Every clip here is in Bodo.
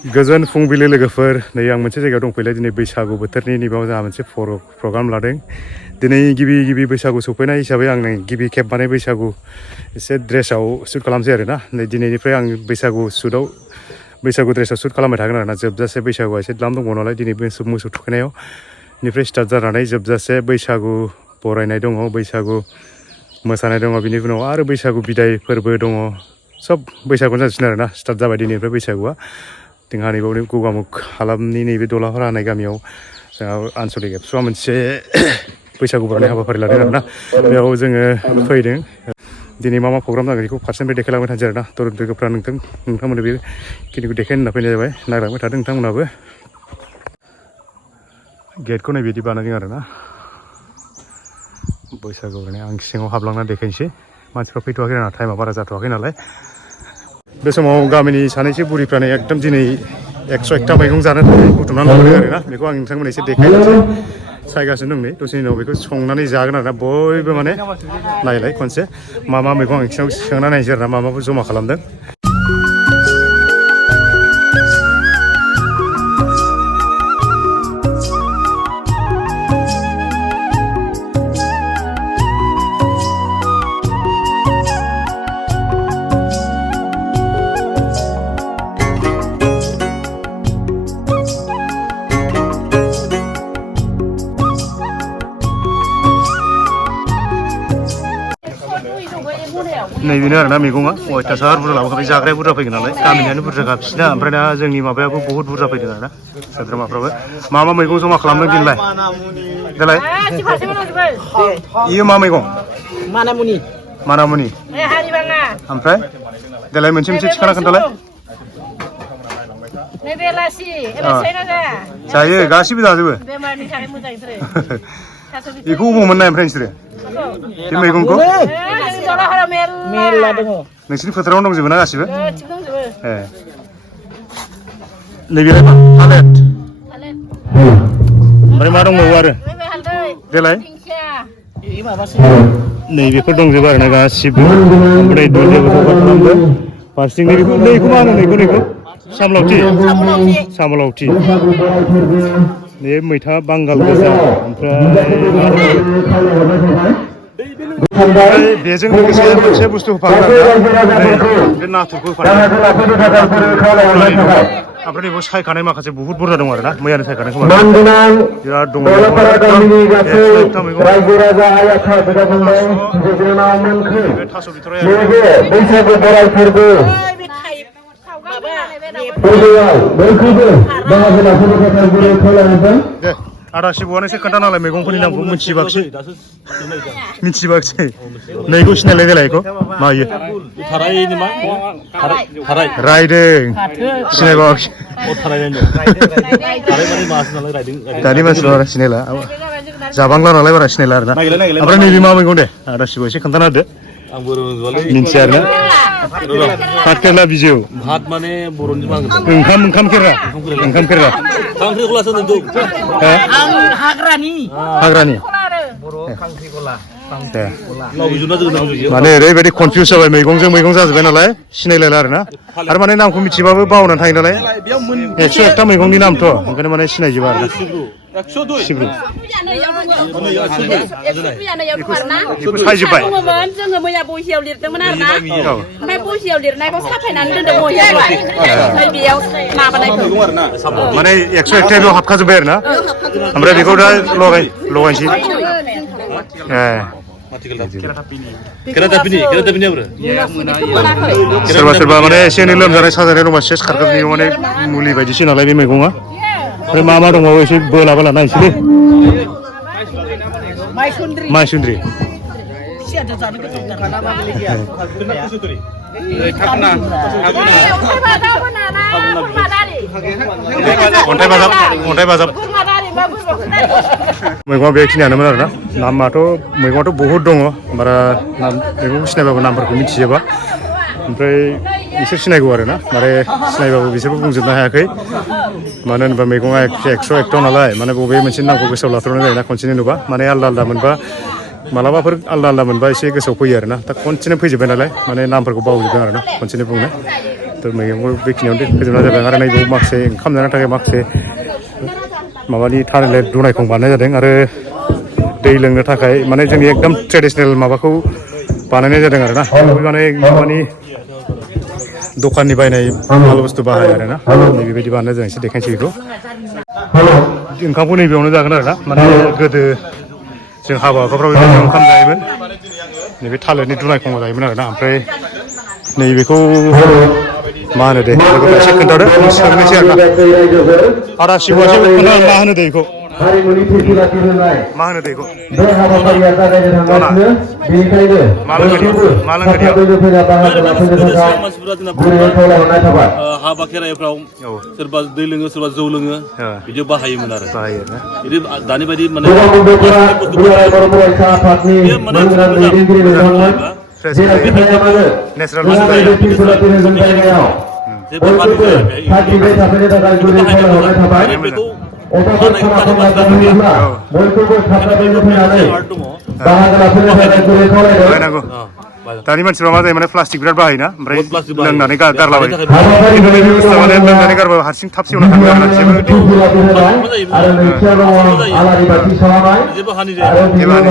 गोजोन फुंबिलि लोगोफोर नै आं मोनसे जायगायाव दंफैलाय दिनै बैसागु बोथोरनि नैबेयाव जोंहा मोनसे प्रग्राम लादों दिनै गिबि बैसागु सफैनाय हिसाबै आं गिबि खेब माने बैसागु एसे ड्रेसाव सुट खालामसै आरोना नै दिनैनिफ्राय आं बैसागु ड्रेसाव सुट खालामबाय थागोन आरोना जोबजासे बैसागुआ एसे द्लाम दंबावो नालाय दिनै मोसौ थुखैनायाव निफ्राय स्टार्ट जानानै जोबजासे बैसागु बरायनाय दङ बैसागु मोसानाय दङ बिनि उनाव आरो बैसागु बिदाय फोरबो दङ सब बैसागुआनो जासिगोन आरोना स्टार्ट जाबाय दिनैनिफ्राय बैसागुआ जोंहा नैबाव गगामुग हालामनि नैबे दलाफारा होननाय गामियाव जोंहा आनसलिक एबसुआ मोनसे बैसागु बरायनाय हाबाफारि लादों आरोना बेयाव जोङो फैदों दिनै मा प्रग्राम जागोन बेखौ फारसेनिफ्राय देखायलांबाय थानोसै आरोना तरुन लोगोफ्रा नोंथांमोननो बे खिनिखौ देखायनो होनना फैनाय जाबाय नायलांबाय थादों नोंथांमोनाबो गेटखौ नायबिदि बानायदों आरोना बैसागु बरायनाय आं सिङाव हाबलांना देखायनोसै मानसिफ्रा फैथ'वाखै आरोना टाइमा बारा जाथ'वाखै नालाय बे समाव गामिनि सानैसो बुरिफ्रानो एकदम दिनै 101टा मैगं जानो थाखाय बुथुमनानै लाबोदों आरोना बेखौ आं नोंथांमोननो एसे देखायनोसै सायगासिनो दं नै दसेनि उनाव बेखौ संनानै जागोन आरोना बयबो माने नायलाय खनसे मा मैगं आं सिङाव सोंना नायनोसै आरोना माखौ जमा खालामदों नैबेनो आरोना मैगङा अयथासार बुरजा लाबोखाबाय जाग्राया बुरजा फैगोन नालाय गामिनियानो बुरजाखा बिसिना ओमफ्राय दा जोंनि माबायाबो बहुत बुरजा फैदों आरोना सोद्रोमाफ्राबो मा मैगं जमा खालामदों दिनलाय देलाय इयो मा मैगं मानामुनि ओमफ्राय देलाय मोनसे थिखाना खोन्थालाय जायो गासिबो जाजोबो बेखौ अबाव मोननाय ओमफ्राय नोंसोरो बे मैगंखौ नोंसिनि फोथारावनो दंजोबो ना गासिबो ए नैबेलाय मा थालेर ओमफ्राय मा दंबावो आरो देलाय नैबेफोर दंजोबो आरोना गासिबो ओमफ्राय दुन्दियाखौ खालामदों फारसेथिं नैखौ मा होनो नैखौ सामलावथि बे मैथा बांगाल गोजा ओमफ्राय बेजों लोगोसे मोनसे बुस्थु होफागोन बे नाथुरखौ होफागोन ओमफ्राय बेखौ सायखानाय माखासे बुहुत बुरजा दं आरोना मैयानो सायखानाय खोमा बिराद दङ बे थास' बिथ'राय आदा शिबुआनो एसे खोन्थानालाय मैगंफोरनि नामखौ मिथिबाखसै नैखौ सिनायलाय देलाय बेखौ मा इयो रायदों सिनायबावाखै दानि मानसिफ्रा सिनायला जाबांला नालाय बारा सिनायला आरोना ओमफ्राय नैबे मा मैगं दे आदा शिबु एसे खोन्थाना होदो मिन्थिया आरोना भात केरेला बिजौ भात माने बर'नि मा होनो ओंखाम केरेला खांख्रिखलासो नोंदों हाग्रानि माने ओरैबायदि कनफिउस जाबाय मैगंजों मैगं जाजोब्बाय नालाय सिनायलायला आरोना आरो माने नामखौ मिथिबाबो बावनानै थायो नालाय 101टा मैगंनि नामथ' ओंखायनो माने सिनायजोबा आरोना सिब्रु बेखौ सायजोब्बाय जोङो मैया बहियाव लिरदोंमोन आरोना ओमफ्राय बहियाव लिरनायखौ साफायनानै दोनदों बहियाव बेयाव माबानायखौ माने 101टा बेयाव हाबखाजोब्बाय आरोना ओमफ्राय बेखौ दा लगायनोसै सोरबा माने एसे एनै लोमजानाय साजानाय दंबा सेस खारगोन माने मुलि बायदिसो नालाय बे मैगङा ओमफ्राय मा दंबावो एसे बोला नायसै माइसुन्द्रि अन्थाइ बाजाब मैगङा बेखिनियानोमोन आरोना मैगङाथ' बहुद दङ बारा मैगंखौ सिनायबाबो नामफोरखौ मिथिजोबा ओमफ्राय बिसोर सिनायगौ आरोना माने सिनायबाबो बिसोरबो बुंजोबनो हायाखै मानो होनोबा मैगङा 101टा नालाय माने बबे मोनसे नामखौ गोसोआव लाथ'नाय जायोना खनसेनो नुबा माने आलदा मोनबा मालाबाफोर आलदा मोनबा एसे गोसोआव फैयो आरोना दा खनसेनो फैजोब्बाय नालाय माने नामफोरखौ बावजोबदों आरोना खनसेनो बुंनो थ' मैगंखौ बेखिनियावनो फोजोबनाय जाबाय आरो नैबे माखासे ओंखाम जानो थाखाय माखासे माबानि थालिर दुनायखं बानायनाय जादों आरो दै लोंनो थाखाय माने जोंनि एकदम ट्रेडिसनेल माबाखौ बानायनाय जादों आरो ना माने माबानि दखाननि बायनाय माल बुस्थु बाहाया आरो ना बेबायदि बानायनाय जों एसे देखायनोसै बेखौ ओंखामखौ नैबेयावनो जागोन आरो ना माने गोदो जों हाबा हुखाफ्राव बेबायदिनो ओंखाम जायोमोन नैबे थालिरनि दुनायखंआव जायोमोन आरो ना ओमफ्राय नैबेखौ मा होनो दे लोगोफोर एसे खोन्थादो सोंनोसै आरो ना आदा शिबुआसो खोन्था मा होनो दे बेखौ हारिमुनि थेखि लाखिनाय मा होनो दे बेखौ बे हाबाफारिया जागायनो थांगासिनो बेनिखायनो बयखौबो थाबैनो फैना बाहागो लाफैनो थाखाय गुरैयै खावलायहरनाय थाबाय हाबा खेराइफ्राव सोरबा दै लोङो सोरबा जौ लोङो बिदि बाहायोमोन आरो बिदि दानि बायदि माने गोबां बर'फोरा दुलाराय बर' फरायसा आफादनि मोनग्रा दैदेनगिरि नोंथांमोन जेरावखि थाया मानो जोंहा नैबे फिरफिलाफिरजों जायगायाव बयखौबो थागिबै थाफैनो थाखाय गुरैयै खावलायहरनाय थाबाय अखाफोर खना खनला जाहैयोब्ला बयखौबो थाबैनो फैनानै बाहागो लाफैनो थाखाय गुरै खावलायदों दानि मानसिफ्रा मा जायो माने प्लास्टिक बिराद बाहायोना ओमफ्राय लोंनानै गारलाबायो हाबाफारि खिन्थु नैबे बुस्थुआ माने लोंनानै गारबा हारसिं थाब सेवना थाङो आरो जेबो आरो नैथियाव दङ आलारि बाथि सावनाय जेबो हानि आरो जाया बिनि उनाव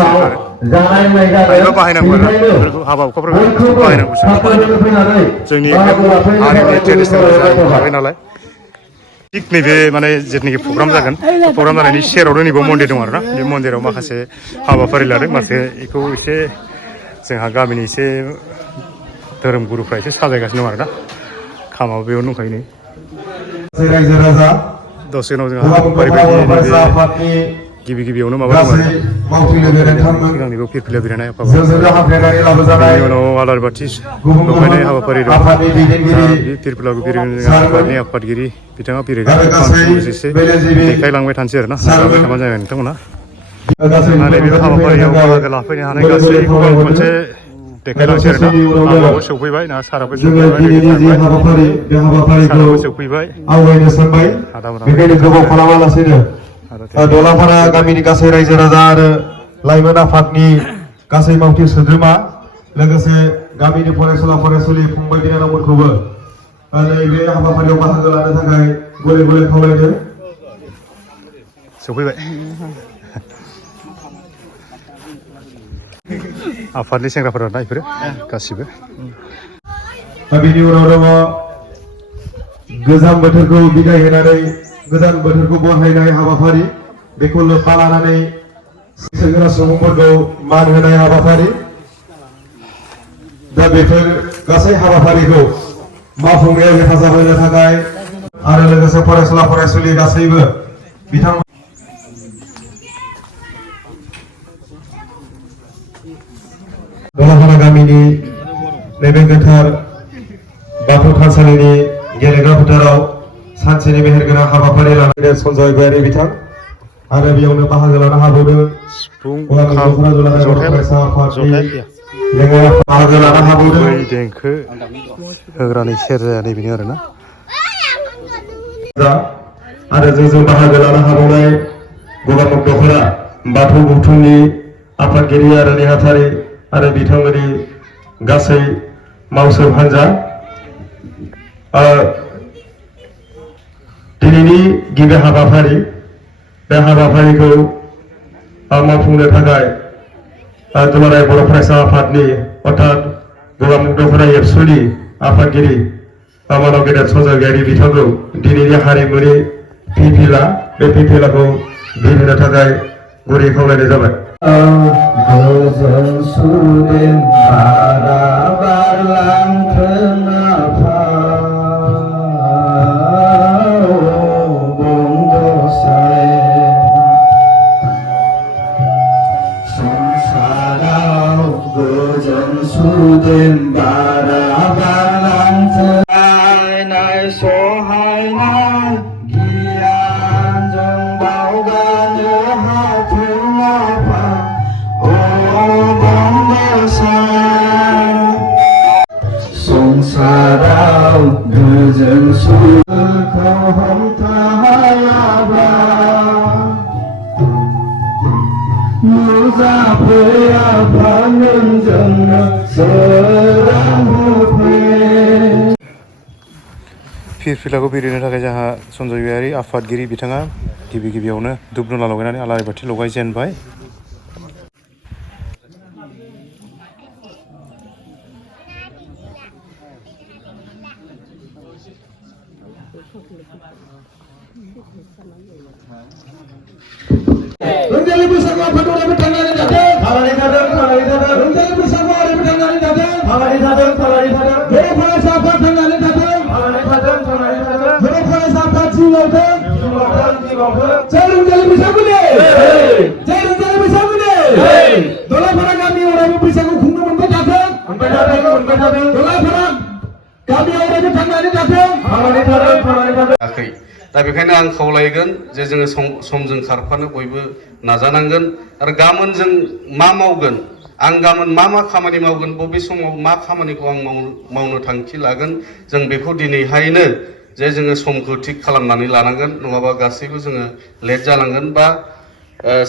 जानाय लोंनाय हायोबा जागोन बाहायनांगौ आरो बेनिखायनो बेफोरखौ हाबा हुखाफ्राव बयखौबो बाहायनांगौ थाबैनो फैनानै जोंनि बाहागो एकदम लाफैनो हारिनि थाखाय गुरै ट्रेडिसनेल खावलायहरनाय जाबाय थाबाय नालाय थिग नैबे माने जेथुनाखि प्रग्राम जागोन प्रग्राम जानायनि सेरावनो नैबे मन्दिर दं आरोना बे मन्दिराव माखासे हाबाफारि लादों माखासे बेखौ एसे जोंहा गामिनि एसे धोरोम गुरुफ्रा एसे साजायगासिनो दं आरोना खामाबो बेयावनो दंखायो नै रायजो राजा दसे उनाव जोंहा हाबाफारि बायदि नैबे आफादनि गिबि गिबियावनो माबा दं गासै आरोना मावथि लोगो नोंथांमोन सिगांनिखौ फिरफिला बिरनाय जोंजोंनो हाबफैनानै लाबोजानाय बेनि उनाव आलारि बाथि गुबुन लगायनाय गुबुन हाबाफारि दं आफादनि दैदेनगिरि बे फिरफिलाखौ बिरहोनो जोंहा सारमोन आफादनि आफादगिरि बिथाङा बिरहोगोन आरो बेखौ आं गासै फंनैसो एसे मेलेमजिबि देखायलांबाय थानोसै आरोना सारमोन लांबाय थाबानो जागोन नोंथांमोना गासै जोंहा नैबे रंजाथाइ हाबाफारियाव फैनो बाहागो थाखाय लाफैनो हानाय गुरै गुरै गासैखौबो आं खावलायहरदों खनसे देखायलांसै आरोना दसेनि उनावनो आबाबो सौफैबाय ना साराबो जोङो सौफैबाय नैबे दिनैनि जि थांबाय हाबाफारि बे हाबाफारिखौ साराबो सौफैबाय आवगायनो सानबाय आदामोना बेखायनो गोबाव खालामालासेनो आरो दलाफारा गामिनि गासै रायजो राजा आरो लाइमोन आफादनि गासै मावथि सोद्रोमा लोगोसे गामिनि फरायसुला फरायसुलि फंबाय बिनानावफोरखौबो नैबे हाबाफारियाव बाहागो लानो थाखाय गले गले खावलायदों सौफैबाय आफादनि सेंग्राफोरा ना बेफोरो गासिबो बिनि उनाव दङ गोजां बोथोरखौ बिदाय होनानै गोदान बोथोरखौ बरायनाय हाबाफारि बेखौ लोब्बा लानानै बैसोगोरा सुबुंफोरखौ मान होनाय हाबाफारि दा बेफोर गासै हाबाफारिखौ मावफुंनायाव हेफाजाब होनो थाखाय आरो लोगोसे फरायसुला फरायसुलि गासैबो बिथांमोन दलाफारा गामिनि नैबे गोथार बाथौ थानसालिनि गेलेग्रा फोथाराव सानसेनि मेहेरगोनां हाबाफारि लानानै सन्जय गयारि बिथां आरो बेयावनो बाहागो लानो हाबावदों सिफुं बाहागो लानो हाबावदों बै देंखो होग्रानि सेरजाया नैबेनो आरोना आरो जोंजों बाहागो लानो हाबावनाय गगा भक्तफोरा बाथौ गौथुमनि आफादगिरि आरो नेहाथारि आरो बिथांमोननि गासै मावसोम हान्जा दिनैनि गिबि हाबाफारि बे हाबाफारिखौ मावफुंनो थाखाय दुलाराय बर' फरायसा आफादनि अर्थात गगा मुक्तफोरा एबसुनि आफादगिरि मानव गेदेर सन्जय गयारि बिथांखौ दिनैनि हारिमुनि फिरफिला बे फिरफिलाखौ बिरहोनो थाखाय गुरै खावलायनाय जाबाय फिरफिलाखौ बिरिनो थाखाय जोंहा सनजयआरि आफादगिरि बिथाङा गिबियावनो धुप धुना लगायनानै आलारि बाथि लगायजेनबाय। रंजालि बैसागु आफादआबो थांनानै थाथों थांनानै थाथों थांनानै थाथों रंजालि बैसागु आफादआबो थांनानै थाथों थांनानै थाथों थांनानै थाथों बर' फरायसा आफाद थांनानै थाथों थांनानै थाथों थांनानै थाथों बर' फरायसा आफाद जिउआवथों जय रंजालि बैसागुनि जय रंजालि बैसागुनि दलाफारा गामियाव अरायबो बैसागु खुंनो मोनबाय थाथों मोनबाय थाथों दलाफारा गामियाव अरायबो थांनानै थाथों थांनानै थाथों थांनानै थाथों। दा बेखायनो आं खावलायगोन जे जोङो समजों खारफानो बयबो नाजानांगोन आरो गाबोन जों मा मावगोन आं गाबोन मा खामानि मावगोन बबे समाव मा खामानिखौ आं मावनो थांखि लागोन जों बेखौ दिनैहायनो जे जोङो समखौ थिग खालामनानै लानांगोन नङाबा गासैबो जोङो लेट जालांगोन बा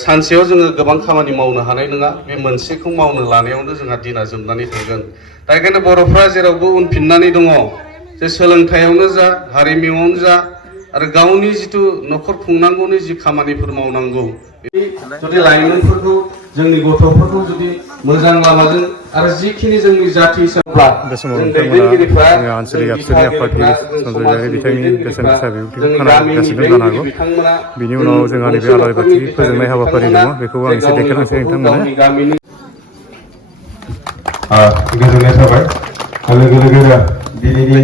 सानसेयाव जोङो गोबां खामानि मावनो हानाय नङा बे मोनसेखौ मावनो लानायावनो जोंहा दिना जोबनानै थांगोन। दा बेखायनो बर'फ्रा जेरावबो उनफिननानै दङ जे सोलोंथायावनो जा हारिमुआवनो जा आरो गावनि जिथु न'खर खुंनांगौनि जि खामानिफोर मावनांगौ जुदि लाइमोनफोरखौ जोंनि गथ'फोरखौ जुदि मोजां लामाजों आरो जिखिनि जोंनि जाथि हिसाबै बे समाव नोंथांमोना आनसलिक आबसुनि आफादगिरि सनजयआरि बिथांनि बेसेन गोसा बिबुंथिखौ खोनागासिनो जानो हागौ। बिनि उनाव जोंहा नैबे आलारि बाथि फोजोंनाय हाबाफारि दङ बेखौ आं एसे देखायलांसै नोंथांमोननो। गोजोननाय थाबाय लोगो लोगोनो दिनैनि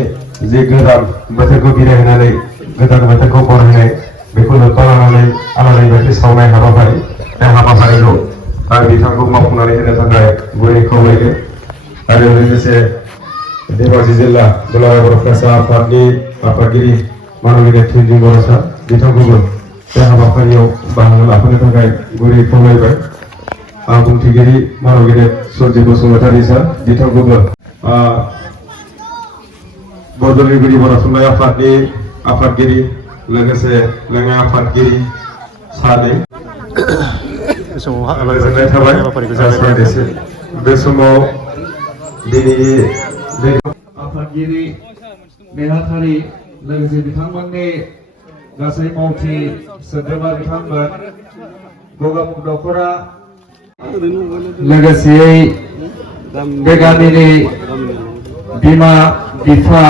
जे गोदान बोथोरखौ बिदाय होनानै गोदान बोथोरखौ बरायनाय बेखौ लोब्बा लानानै आलारि बाथि सावनाय हाबाफारि बे हाबाफारिखौ बिथांखौ मावफुंनानै होनो थाखाय गुरै खावलायो आरो लोगोसे धेमाजि जिल्ला दुलाराय बर' फरायसा आफादनि आफादगिरि मानबिनो थुनजि बर' सार बिथांखौबो बे हाबाफारियाव बाहागो लाफैनो थाखाय गुरै खावलायबाय। बुंथिगिरि मानबिनो सनजय बसुमतारी सार बिथांखौबो बरदलनि बर' थुनलाइ आफादनि आफादगिरि लोगोसे लेङाइ आफादगिरि सानै गोजोननाय थाबाय। बे समाव दिनैनि आफादगिरि नेहाथारि लोगोसे बिथांमोननि गासै मावथि सोद्रोमा बिथांमोन गगामुग दख'रा लोगोसेयै बे गामिनि बिमा बिफा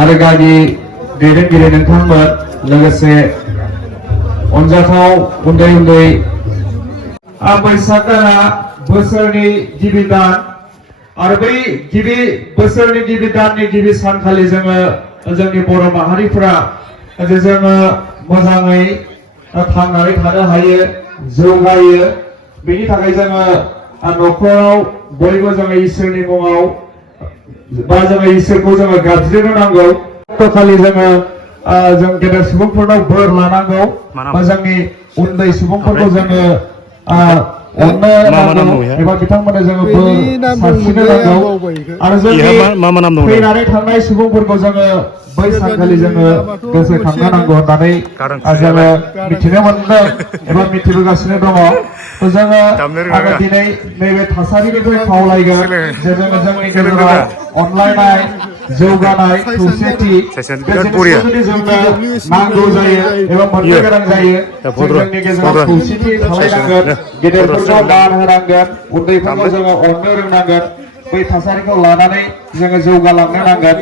आरो गामि दैदेनगिरि नोंथांमोन लोगोसे अनजाथाव उन्दै उन्दै बैसाग दाना बोसोरनि गिबि दान आरो बै गिबि बोसोरनि गिबि दाननि गिबि सानखालि जोङो जोंनि बर' माहारिफोरा जे जोङो मोजाङै थांनानै थानो हायो जौगायो बेनि थाखाय जोङो न'खराव बयबो जोङो इसोरनि मुङाव बा जोङो इसोरखौ जोङो गाबज्रिनो नांगौ। खालि जोङो जों गेदेर सुबुंफोरनाव बोर लानांगौ बा जोंनि उन्दै सुबुंफोरखौ जोङो अननो नांगौ एबा बिथांमोननो जोङो बोर सारस्रिनो नांगौ आरो जोंनि थैनानै थांनाय सुबुंफोरखौ जोङो बै सानखालि जोङो गोसोखांनो नांगौ होननानै जोङो मिथिनो मोनदों एबा मिथिबोगासिनो दङ। जोङो आङो दिनै नैबे थासारिनिफ्राय खावलायगोन जे जोङो जोंनि गेजेराव अनलायनाय जौगानाय खौसेथि बे जिनिसखौ जुदि जोंनो नांगौ जायो एबा मोननो गोनां जायो जों जोंनि गेजेराव खौसेथि खालायनांगोन गेदेरफोरखौ मान होनांगोन उन्दैफोरखौ जोङो अननो रोंनांगोन बै थासारिखौ लानानै जोङो जौगालांनो नांगोन।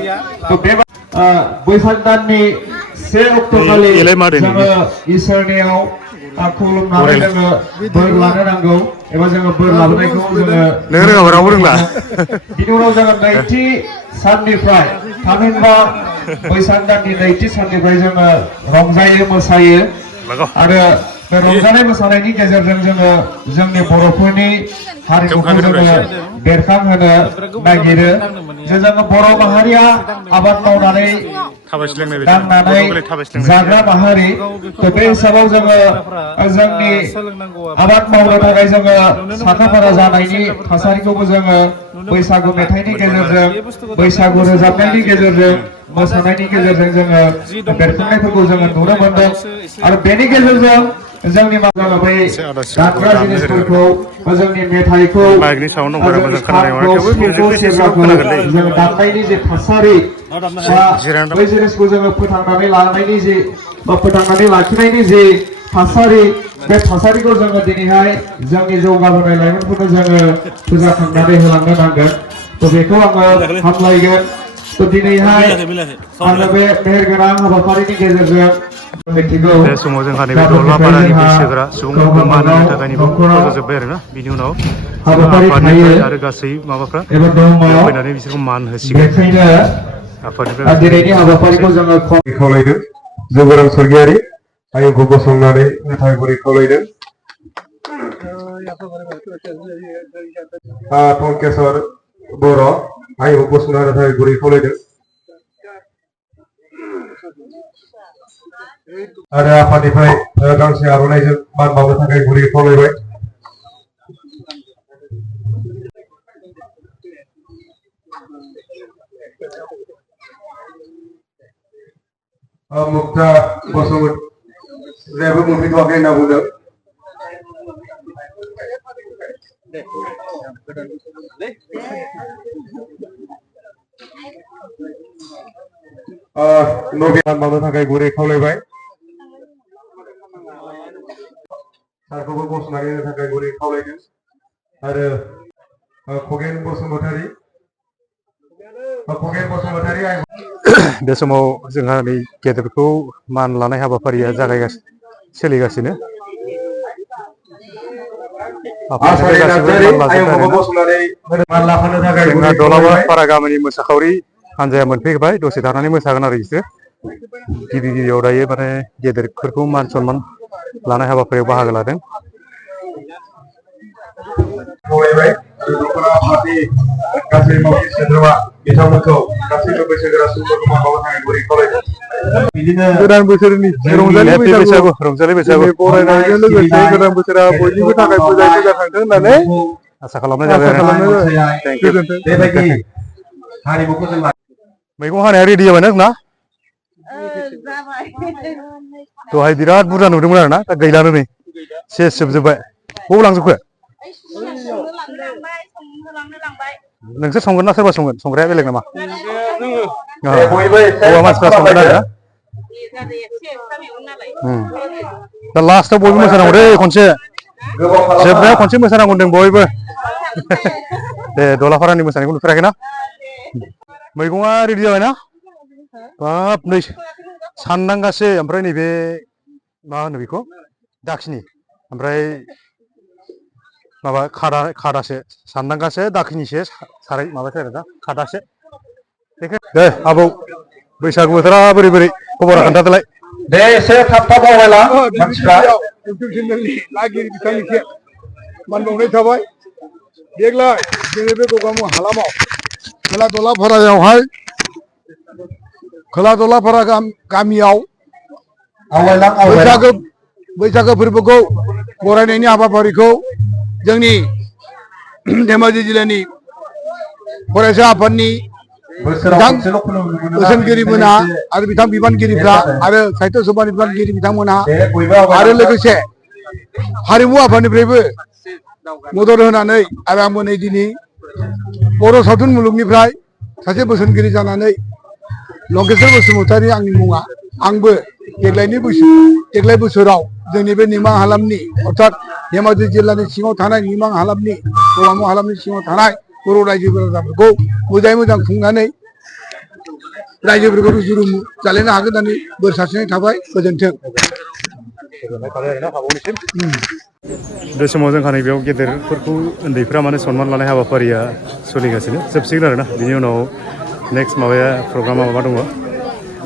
बे बैसाग दाननि 1 अक्ट'खालि जोङो इसोरनियाव खुलुमनानै जोङो बोर लानो नांगौ एबा जोङो बोर लाबोनायखौ जोङो बिनि उनाव जोङो नैथि साननिफ्राय थामहिनबा बैसाग दाननि नैथि साननिफ्राय जोङो रंजायो मोसायो आरो बे रंजानाय मोसानायनि गेजेरजों जोङो जोंनि बर'फोरनि हारिमुखौ जोङो बेरखांहोनो नागिरो जे जोङो बर' माहारिया आबाद मावनानै दांनानै जाग्रा माहारि बे हिसाबाव जोङो जोंनि आबाद मावनो थाखाय जोङो साखाफारा जानायनि थासारिखौबो जोङो बैसागु मेथाइनि गेजेरजों बैसागु रोजाबनायनि गेजेरजों मोसानायनि गेजेरजों जोङो बेरखांनायफोरखौ जोङो नुनो मोनदों आरो बेनि गेजेरजों जोंनि माबायाव बै दामग्रा जिनिसफोरखौ जोंनि मेथाइखौ माइकनि साउन्ड दं बारा मोजां खोनानाय नङा थेवबो मिउजिकखौ एसे एसेबाबो खोनागोनलै जों दामनायनि जे थासारि बा बै जिनिसखौ जोङो फोथांनानै लानायनि जे बा फोथांनानै लाखिनायनि जे थासारि बे थासारिखौ जोङो दिनैहाय जोंनि जौगाबोनाय लाइमोनफोरनो जोङो फोजाखांनानै होलांनो नांगोन थ' बेखौ आङो हामलायगोन थ' दिनैहाय आङो बे मेहेरगोनां हाबाफारिनि गेजेरजों मिथिगौ बे समाव जोंहा नैबे दलमापारानि बैसोगोरा सुबुंफोरखौ मान होनो थाखाय नैबे फज'जोब्बाय आरोना बिनि उनाव जोंहा आफादनिफ्राय आरो गासै माबाफ्रा बेयाव फैनानै बिसोरखौ मान होसिगोन आफादनिफ्राय दिनैनि हाबाफारिखौ जोङो खावलायदों जोबोरां सरगियारि आयंखौ गसंनानै मेथाइ गुरि खावलायदों टंकेश्वर बर' आयंखौ गसंनानै मेथाइ गुरि खावलायदों आरो आफादनिफ्राय गांसे आर'नाइजों मान बावनो थाखाय गुरै खावलायबाय मुक्ता बसुमतारियाबो मोनफैथ'वाखै होनना बुंदों नबि मान बावनो थाखाय गुरै खावलायबाय सारखौबो गसंनानै होनो थाखाय गुरै खावलायदों आरो खगेन बसुमतारि बे समाव जोंहा नै गेदेरखौ मान लानाय हाबाफारिया सोलिगासिनो जोंहा दलापारा गामिनि मोसाखावरि हान्जाया मोनफैबाय दसे थानानै मोसागोन आरो बिसोर गिबि गिबियाव दायो माने गेदेरफोरखौ मान सनमान लानाय हाबाफारियाव बाहागो लादों गासै मावथि सोद्रोमा बिथांमोनखौ गासैबो बैसोगोरा सुबुंफोरखौ मान बावनो थाखाय गुरै खावलायदों बिदिनो गोदान बोसोरनि रंजालि बैसागु बरायनायजों लोगोसे गोदान बोसोरा बयनिबो थाखाय मोजाङै मोजां थांथों होननानै आसा खालामनाय जाबाय बेबायदि हारिमुखौ जों मैगं हानाया रेडि जाबायना जोंना दहाय बिराद बुरजा नुदोंमोन आरोना दा गैलानो नै सेस जोबजोब्बाय बबाव लांजोबखो नोंसोर संगोन ना सोरबा संगोन संग्राया बेलेग नामा हौवा मानसिफ्रा संगोन आरो दा लास्टआव बयबो मोसानांगौ दे खनसे जोबनायाव खनसे मोसानांगौ होनदों बयबो दे दलापारानि मोसानायखौ नुफेराखै ना मैगङा रेडि जाबायना बाब नै सानदांगासो ओमफ्राय नैबे मा होनो बेखौ दाखिनि ओमफ्राय माबा खादासे सानदांगासे दाखिनिसे साराय माबासो आरो दा खादासे दे आबौ बैसागु बोथोरा बोरै बोरै खबरा खोन्थादोलाय दे एसे थाब थाब आवगायला मानसिफ्रा इउटुब चेनेलनि लागिरि बिथांनिसिम मान बावनाय थाबाय देग्लाय जोंनि बे गगामुग हालामाव खोला दलापारा गामियाव बैसागो फोरबोखौ बरायनायनि हाबाफारिखौ जोंनि धेमाजि जिल्लानि फरायसा आफादनि बोसोनगिरि मोनहा आरो बिथां बिबानगिरिफ्रा आरो साहित्य सभानि बिबानगिरि बिथांमोनहा आरो लोगोसे हारिमु आफादनिफ्रायबो मदद होनानै आरो आंबो नै दिनै बर' सावथुन मुलुगनिफ्राय सासे बोसोनगिरि जानानै लंकेश्वर बसुमतारि आंनि मुङा आंबो देग्लाय बोसोराव जोंनि बे निमां हालामनि अर्थात धेमाजि जिल्लानि सिङाव थानाय निमां हालामनि गगामुग हालामनि सिङाव थानाय बर' रायजो राजाफोरखौ मोजाङै मोजां खुंनानै रायजोफोरखौ रुजु रुमु जालायनो हागोन होननानै बोर सारस्रिनाय थाबाय गोजोन्थों बे समाव जोंहा नैबेयाव गेदेरफोरखौ उन्दैफ्रा माने सनमान लानाय हाबाफारिया सोलिगासिनो जोबसिगोन आरोना बिनि उनाव नेक्स्ट माबाया प्रग्रामा माबा दङ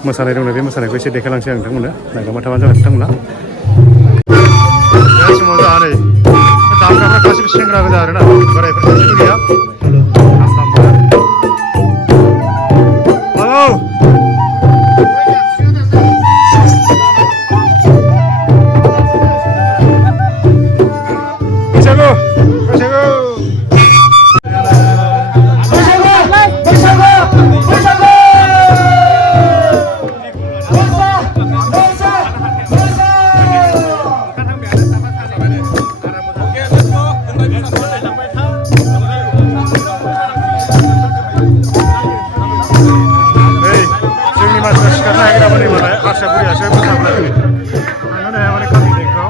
मोसानाय दङ बे मोसानायखौ एसे देखायलांसै आं नोंथांमोननो नायलांबाय थाबानो जाबाय नोंथांमोना बे समाव जोंहा नै दामग्राफ्रा गासिबो सेंग्रा गोजा आरोना बोरायफोर सासेबो गैया हारसा बुरियासो मोसाग्रा थांनो हाया माने गामि बेंकआव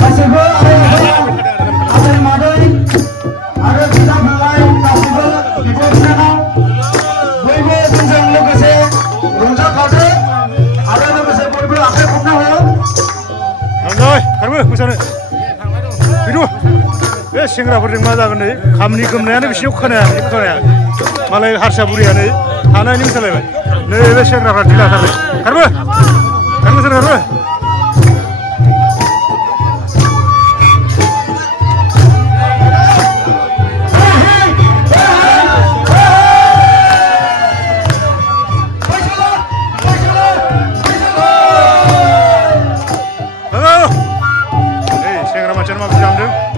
गासिबो आबै मादै आरो बिदा फंबाय गासिबो बिब' बिनानाव बयबो जोंजों लोगोसे रंजाफादो आरो लोगोसे बयबो आखाइ खबनो हो रंजाबाय खारबो मोसानो बिदु बे सेंग्राफोरजों मा जागोन नै खामनि गोमनायानो बिसिनाव खोनाया मालाय हारसा बुरियानो थानायनि मोसालायबाय नै बे सेंग्राफ्रा ढिला थाबाय खारबो खारबो सेंग्रा मानसियानो माबायदि दामदों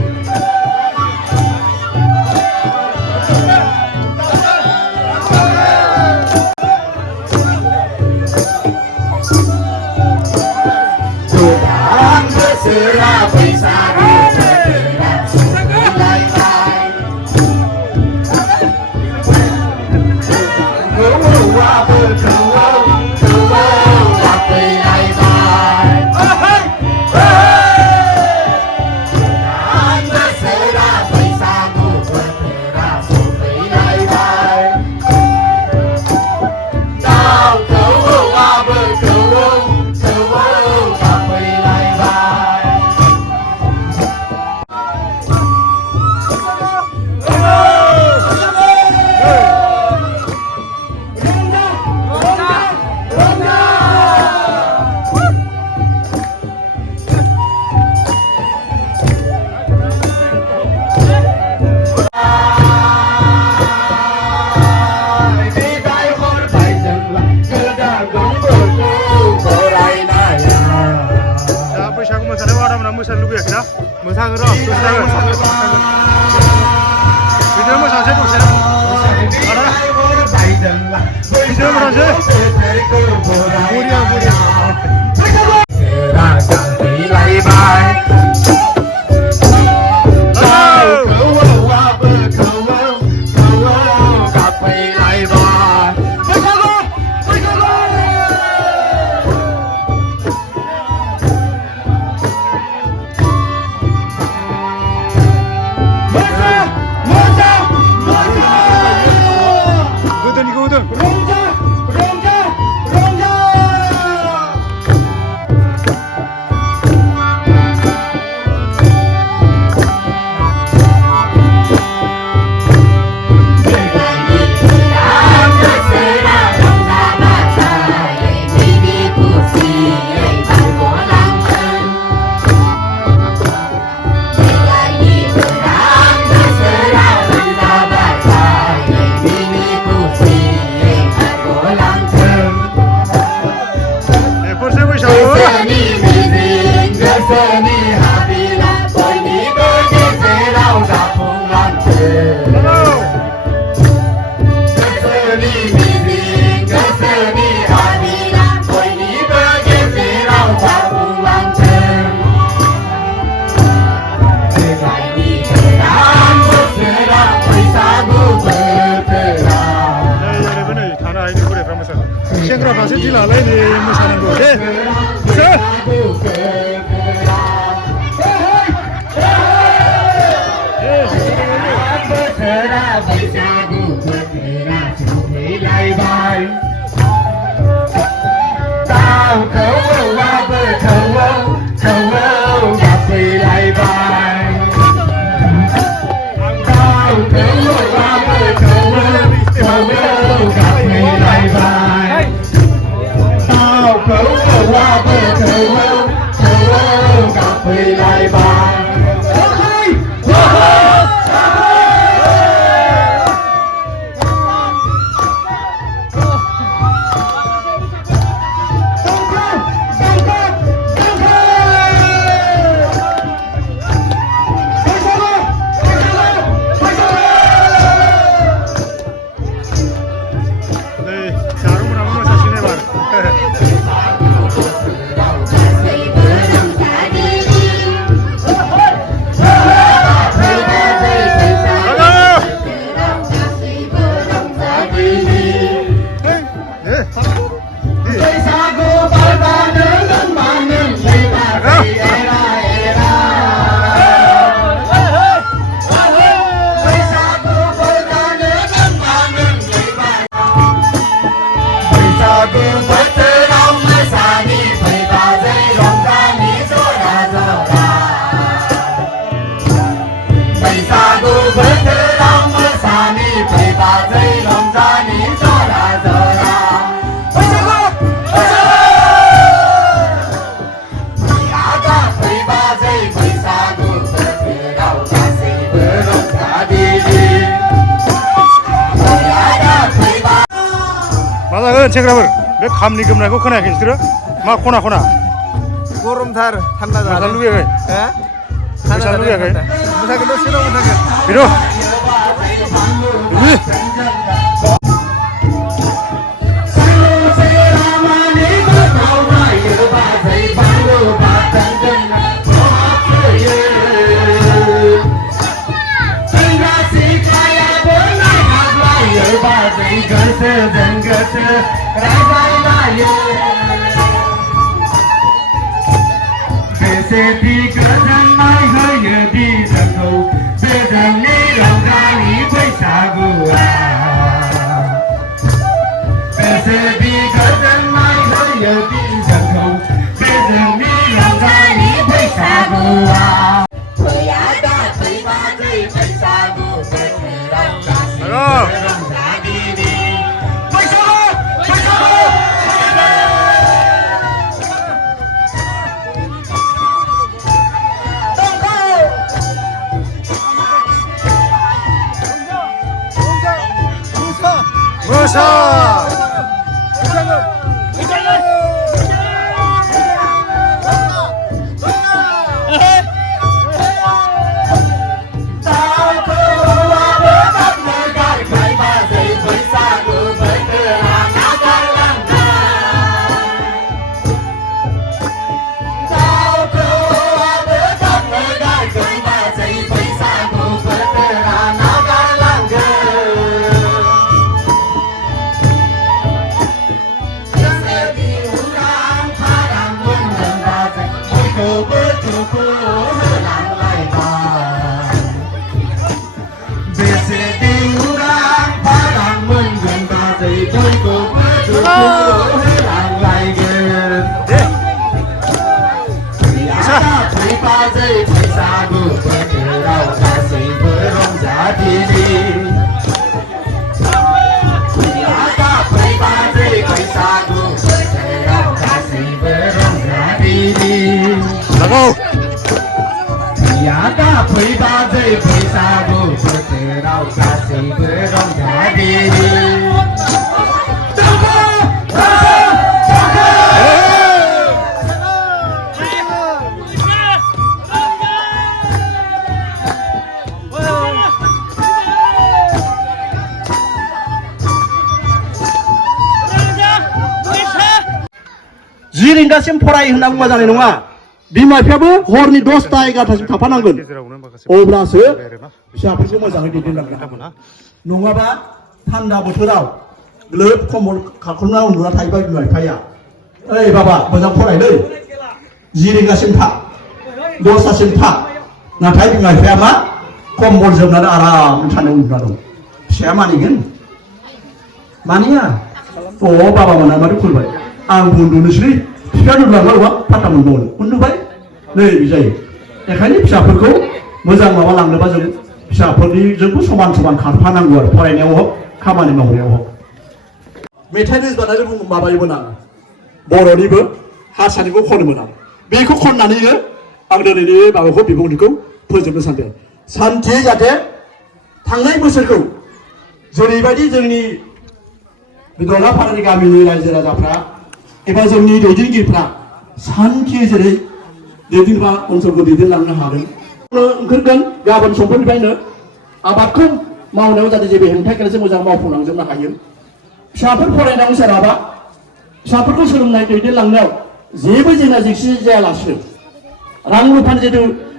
मोसानो लुबैयाखै ना मोसागोन र' बिदिनो मोसानोसै दसे बिदिनो मोसानोसै बरिया सेंग्राफ्रासो दिलालाय नै मोसानांगौ दे Go, जागोन सेंग्राफोर बे खामनि गोमनायखौ खोनायाखै नोंसोरो मा खना खना गरमथार थान्दा मोसानो जादों लुबैयाखै हो मोसानो लुबैयाखै मोसागोन दसेल' मोसागोन बिरो जि रिंगासिम फराय होनना बुंबा जानाय नङा बिमा बिफायाबो हरनि 10टा 11टासिम थाफानांगोन अब्लासो फिसाफोरखौ मोजाङै दैदेनलांनो हागोन नङाबा थान्दा बोथोराव ग्लोब खम्बल खाख्लुमना उन्दुना थायोबा बिमा बिफाया ओइ बाबा मोजां फरायलै 10 रिंगासिम था 10टासिम था नाथाय बिमा बिफाया मा खम्बल जोमनानै आराम थानो उन्दुना दं फिसाया मानिगोन मानिया अ बाबा मोना माथो खुलबाय आं उन्दुनोसै बिफाया उन्दुलांबा अबा फात्ता मोनबावनो उन्दुबाय नै बि जायो बेखायनो फिसाफोरखौ मोजां माबा लांनोबा जों फिसाफोरनिजोंबो समान समान खारफानांगौ आरो फरायनायाव हक खामानि मावनायाव हक मेथाइ रोजाबनानै माबायोमोन आं बर'निबो हारसानिबो खनोमोन आं बेखौ खननानैनो आं दिनैनि माबाखौ बिबुंथिखौ फोजोबनो सानदों सान्थि जाहाथे थांनाय बोसोरखौ जेरैबायदि जोंनि दलापारानि गामिनि रायजो राजाफ्रा एबा जोंनि दैदेनगिरिफ्रा सान्थि जेरै दैदेनबा ओनसोलखौ दैदेनलांनो हादों ओंखारगोन गाबोन समफोरनिफ्रायनो आबादखौ मावनायाव जाहाथे जेबो हेंथा गैयालासे मोजां मावफुंलांजोबनो हायो फिसाफोर फरायनायाव सोरहाबा फिसाफोरखौ सोलोंनाय दैदेनलांनायाव जेबो जेंना जेंसि जायालासिनो रां रुफानि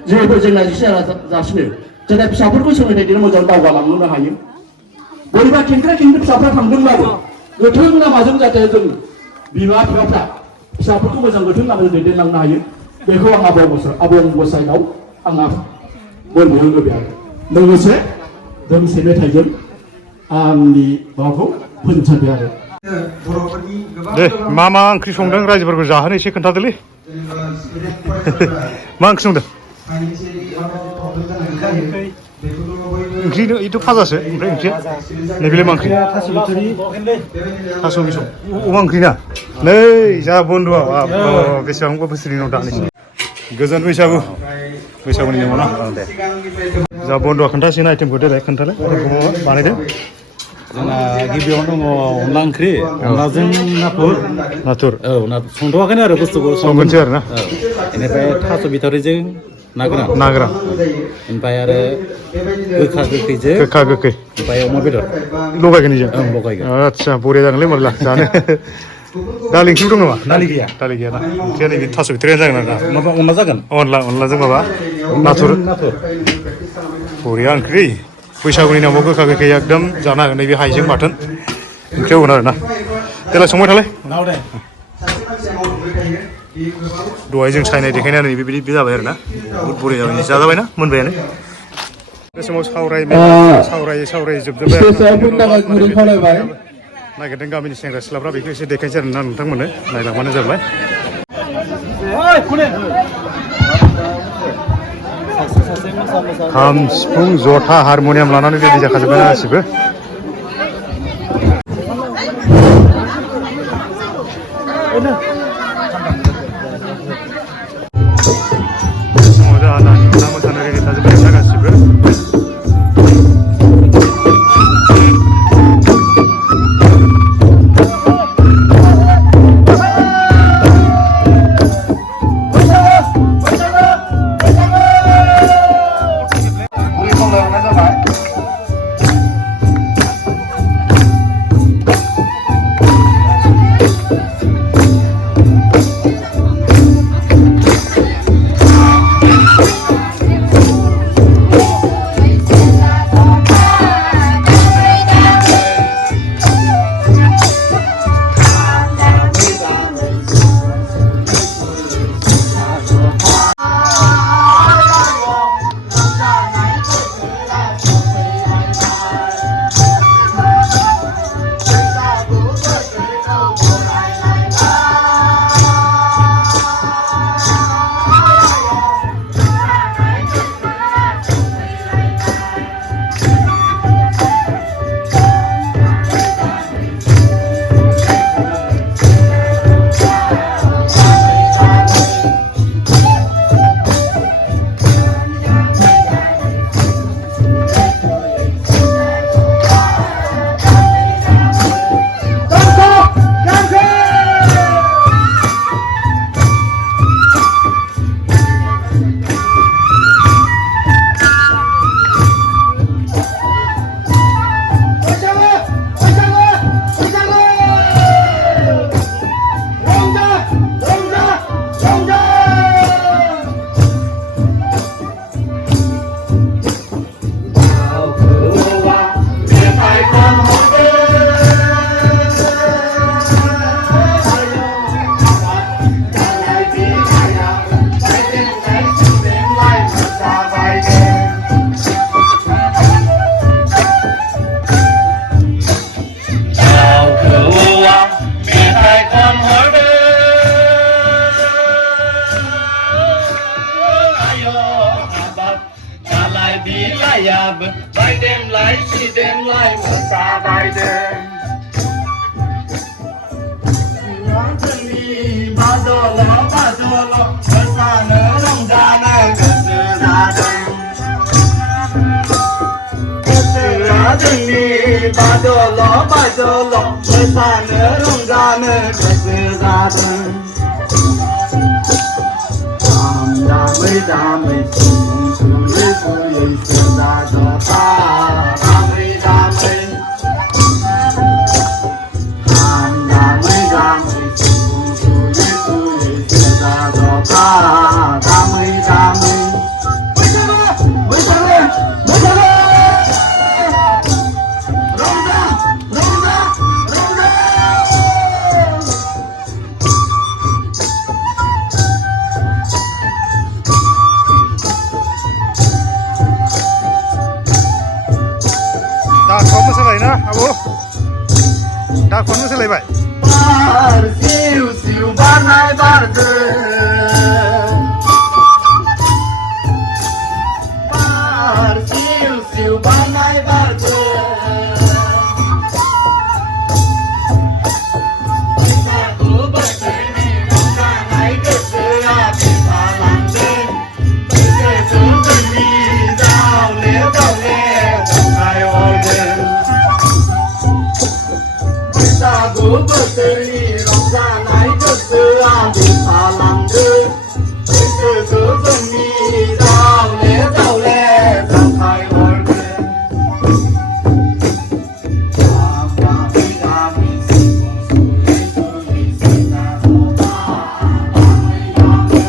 जेबो जेंना जेंसि जायालासिनो जाहाथे फिसाफोरखौ सोलोंथाइ दैदेननो मोजां दावगालांनो हायो बोरैबा खेंख्रा खेंख्रि फिसाफ्रा थांदोंब्लाबो गोथों लामाजों जाहाथे जों बिमा बिफाफ्रा फिसाफोरखौ मोजां गोथों लामाजों दैदेनलांनो हायो बेखौ आं आबुं गसाइनाव आंहा बोर बिनो लुबैयो लोगोसे दोंसे मेथाइजों आंनि माबाखौ फोजोबनो सानबाय आरो दे मा ओंख्रि संदों रायजोफोरखौ जाहोनो एसे खोन्थादोलै मा ओंख्रि संदों ओंख्रि इथ' फाजासो ओमफ्राय ओंख्रिया नैबेलाय मा ओंख्रि थास' बिसं अमा ओंख्रि ना नै जा बन्दुआ बेसेबांबा बोसोरनि उनाव दानोसै गोजोन बैसागुनि नेमाव ना दे जा बन्दुआ खोन्थासिगोन आइटेमखौ देलाय खोन्थालाय बानायदों जोंना गिबियावनो दङ अनला ओंख्रि अनलाजों नाथुर नाथुर औ संथ'वाखैनो आरो बुस्थुखौ संगोनसो आरो ना बेनिफ्राय थास' बिथ'रिजों ना गोरान ओमफ्राय आरो गोखा गोखैजों गोखा गोखै ओमफ्राय अमा बेदर लगायगोन इजों ओं लगायगोन आदसा बरिया जागोनलै होमबालाय जानो दालि ओंख्रि दं नामा दालि गैया ना ओंख्रिया नैबे थास' बिथ'रिया जागोन आरो ना माबा अनला जागोन अनलाजों माबा नाथुर बरिया ओंख्रि बैसागुनि नामाव गोखा गोखै एकदम जानो हागोन नैबे हाइजें बाथोन ओंख्रियाव होगोन आरो ना देलाय संबाय थालाय दहाय जों सायनाय देखायनानै बेबायदि जाबाय आरो ना बहुद बरिया जाबाय जाजाबायना मोनबायानो बे समाव सावराय जोबजोब्बाय नागिरदों गामिनि सेंग्रा सिख्लाफ्रा बेखौ एसे देखायसै आरो ना नोंथांमोननो नायलांबानो जाबाय खाम सिफुं जथा हारम'नियाम लानानै रेडि जाखाजोब्बाय गासिबो मोसानो रेडि थाजोब्बाय गासिबो बैसागु बोथोरनि रंजानाय गोसोआ मोसालांदो बैसोखौ जोंनि जावले जावले जांखाय हरदो गामि गामि सिफुं सुयै सुयै सेरजा जथा दामै दामै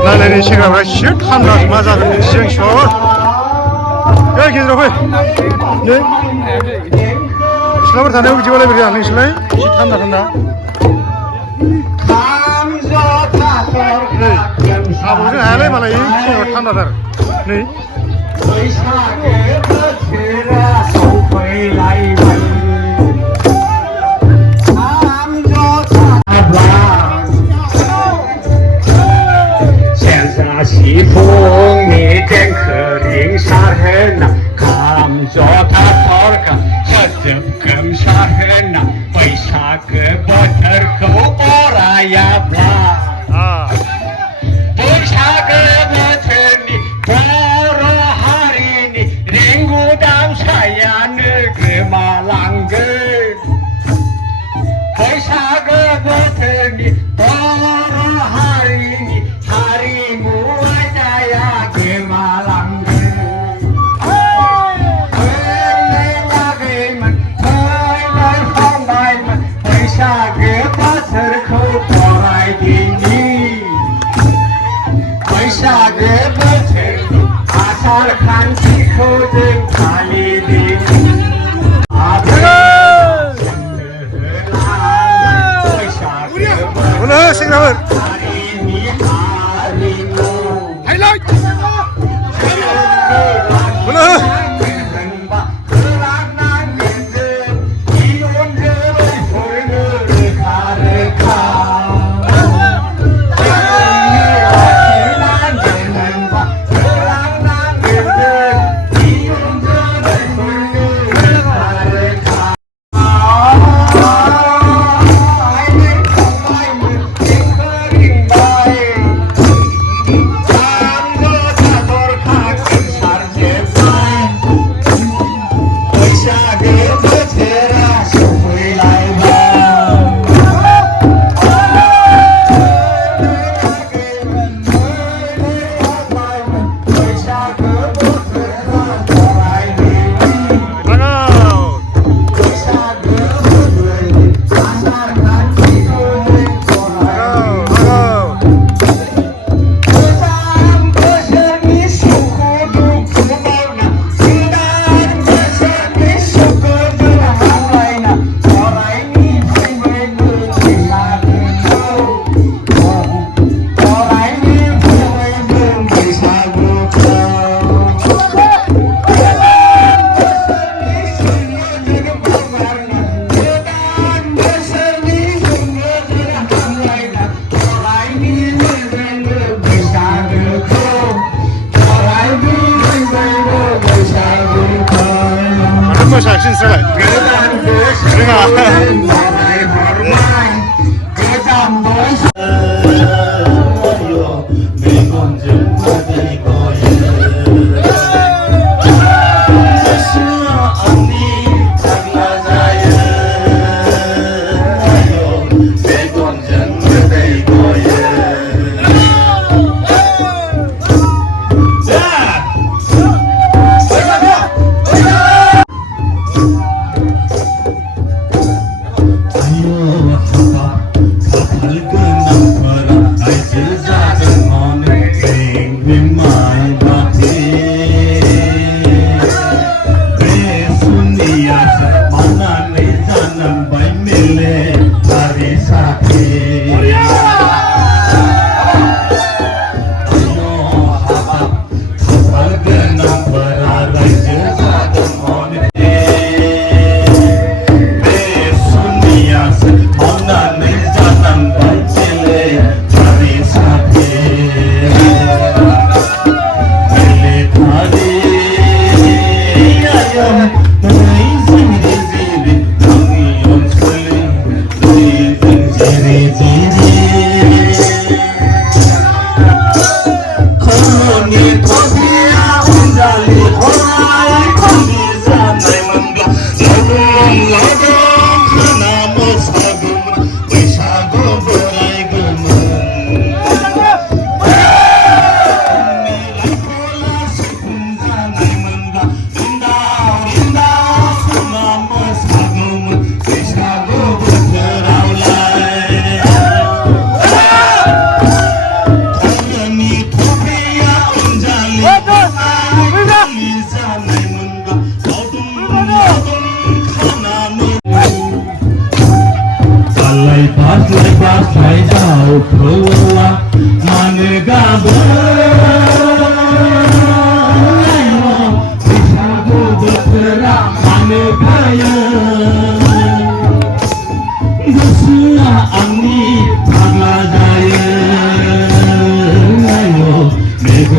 नायलायनाय सेंग्राफ्रा एसे थान्दा मा जागोन मिथिजों सर गेजेराव फै नै सिख्लाफोर थानायाव बिदिबालाय बोरै जानो नोंसोरलाय एसे थान्दा थान्दा हाबावनो हायालै मालाय सेंग्रा थान्दाथार नै सिफुंनि देंखो रिंसारहोना खाम जथा थरखा सोदोब गोमसारहोना बैसागो बोथोरखौ बरायाब्ला बैसागो बोथोरनि बर' हारिनि रिंगु दावसायानो गोमालांगोन बैसागो बोथोरनि बर' हारिनि हारिमु आयदाया गोमालांगोन फैलाय लागैमोन फैलाय फंबायमोन बैसागो बोथोरखौ बरायदिनि बैसागो बोथोरनि आसार खान्थिखौ जों फालिदिनि सेंग्राफोर मोसानोसै नोंसोरलाय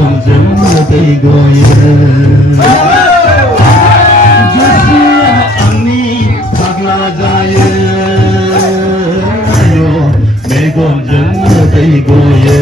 मेगनजों मोदै गयो गोसोआ आंनि फाग्ला जायो आय' मेगनजों मोदै गयो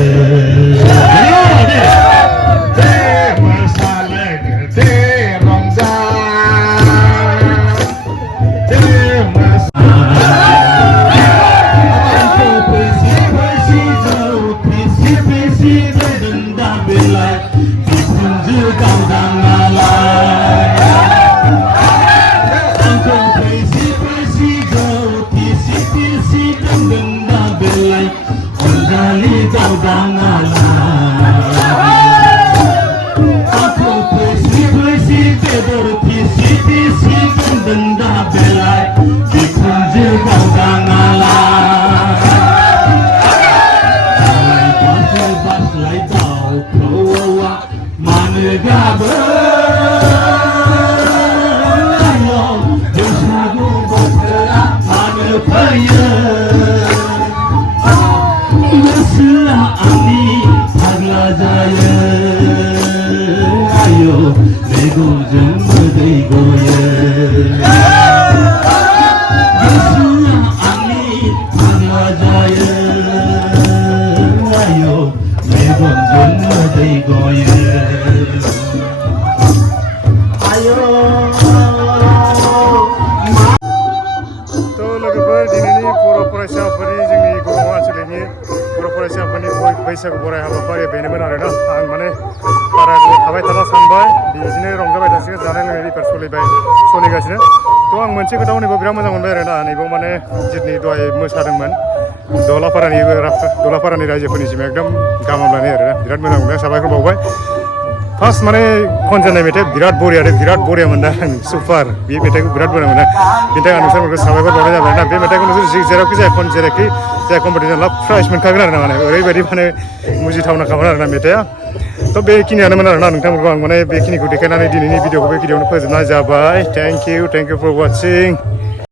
बैसागु बराय हाबाफारिया बेनोमोन आरोना आं माने बारा थाबाय थाला सानबाय बिदिनो रंजाबाय थासिगोन जानाय लोंनायनिफ्राय सोलिगासिनो थ' आं मोनसे खोथा हनैबो बिराद मोजां मोनबाय आरोना नैबाव माने जितनि दहाय मोसादोंमोन दलापारानि रायजोफोरनिसिम एकदम गाहाम हामलायनाय आरोना बिराद मोजां मोनदों साबायखर बावबाय फार्स्ट माने खनजेननाय मेथाइ बिराद बरिया मोनदों आं सुपार बे मेथाइखौ बिराद मोजां मोनदों बेनि थाखाय आं नोंसोरखौ साबायखर बावनाय जाबाय ना बे मेथाइखौ नोंसोर जेरावखि जाया कम्पिटिसन लाब प्राइज मोनखागोन आरो ना माने ओरैबायदि माने मुजिथावना खामोन आरोना मेथाइआ थ' बेखिनियानोमोन आरोना नोंथांमोनखौ आं माने बेखिनिखौ देखायनानै दिनैनि भिडिअखौ बेखिनियावनो फोजोबनाय जाबाय थेंक इउ फर वाचिं